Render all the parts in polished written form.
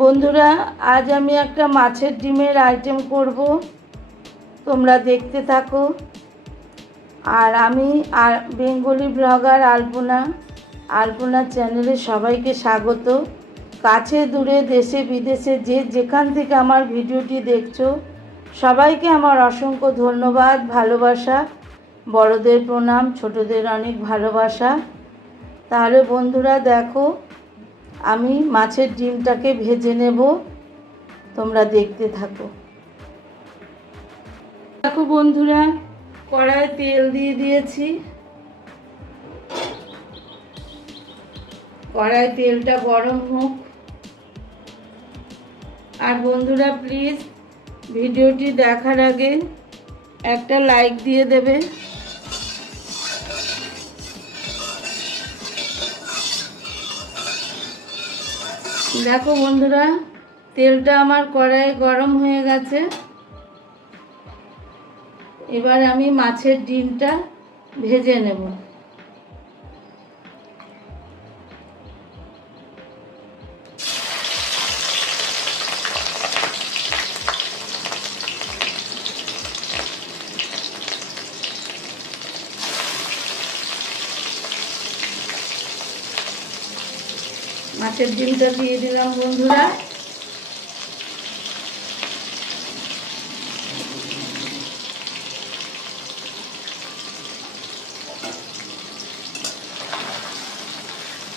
বন্ধুরা, আজ আমি একটা মাছের ডিমের আইটেম করব, তোমরা দেখতে থাকো। আর আমি বেঙ্গলি ব্লগার আলপনা চ্যানেলে সবাইকে স্বাগত। কাছে দূরে দেশে বিদেশে যে যেখান থেকে আমার ভিডিওটি দেখছো, সবাইকে আমার অসংখ্য ধন্যবাদ, ভালোবাসা। বড়দের প্রণাম, ছোটদের অনেক ভালোবাসা। তাহলে বন্ধুরা দেখো, আমি মাছের ডিমটাকে ভেজে নেব, তোমরা দেখতে থাকো। দেখো বন্ধুরা, কড়ায় তেল দিয়ে দিয়েছি। কড়ায় তেলটা গরম হোক। আর বন্ধুরা প্লিজ ভিডিওটি দেখার আগে একটা লাইক দিয়ে দেবে। দেখো বন্ধুরা, তেলটা আমার কড়াইয়ে গরম হয়ে গেছে। এবার আমি মাছের ডিমটা ভেজে নেব। মাছের ডিমটা দিয়ে দিলাম বন্ধুরা।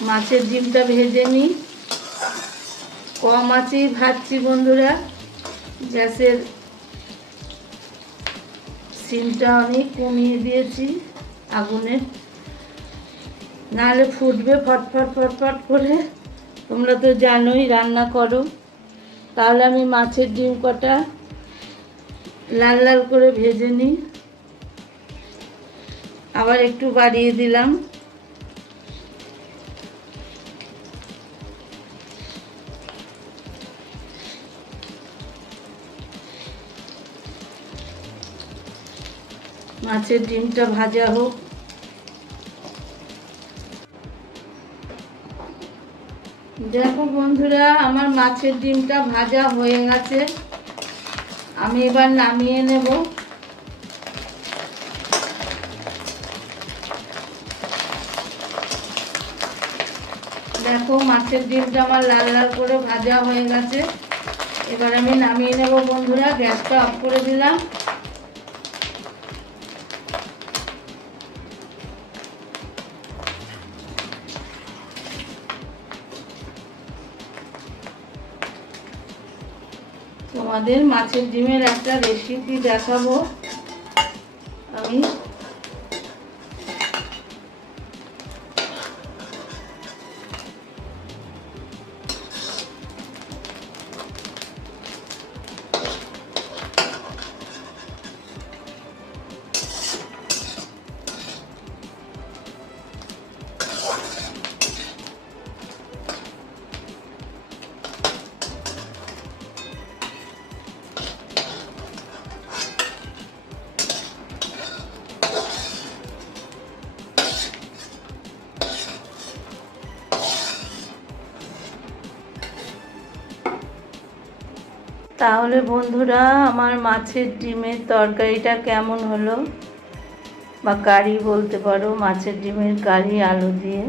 মাছের ডিমটা ভেজে নিই। কম আঁচেই ভাজছি বন্ধুরা, গ্যাসের সিমটা অনেক কমিয়ে দিয়েছি আগুনের, নাহলে ফুটবে ফটফট ফটফট করে। তোমরা তো জানোই রান্না করো। তাহলে আমি মাছের ডিম কটা লাল লাল করে ভেজে নিই। আবার একটু বাড়িয়ে দিলাম। মাছের ডিমটা ভাজা হোক। দেখো বন্ধুরা, আমার মাছের ডিমটা ভাজা হয়ে গেছে। আমি এবার নামিয়ে নেব। দেখো মাছের ডিমটা আমার লাল লাল করে ভাজা হয়ে গেছে। এবার আমি নামিয়ে নেব বন্ধুরা। গ্যাসটা অফ করে দিলাম। তোমাদের মাছের ডিমের একটা রেসিপি দেখাবো আমি। তাহলে বন্ধুরা, আমার মাছের ডিমের তরকারিটা কেমন হলো, বা কারি বলতে পারো, মাছের ডিমের কারি আলু দিয়ে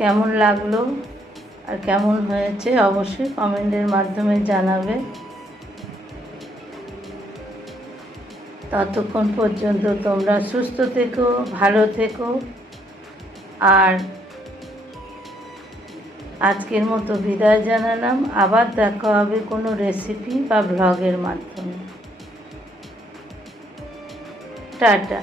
কেমন লাগলো আর কেমন হয়েছে অবশ্যই কমেন্টের মাধ্যমে জানাবে। ততক্ষণ পর্যন্ত তোমরা সুস্থ থেকো, ভালো থেকো। আর আজকের মতো বিদায় জানালাম। আবার দেখা হবে কোনো রেসিপি বা ব্লগের মাধ্যমে। টাটা।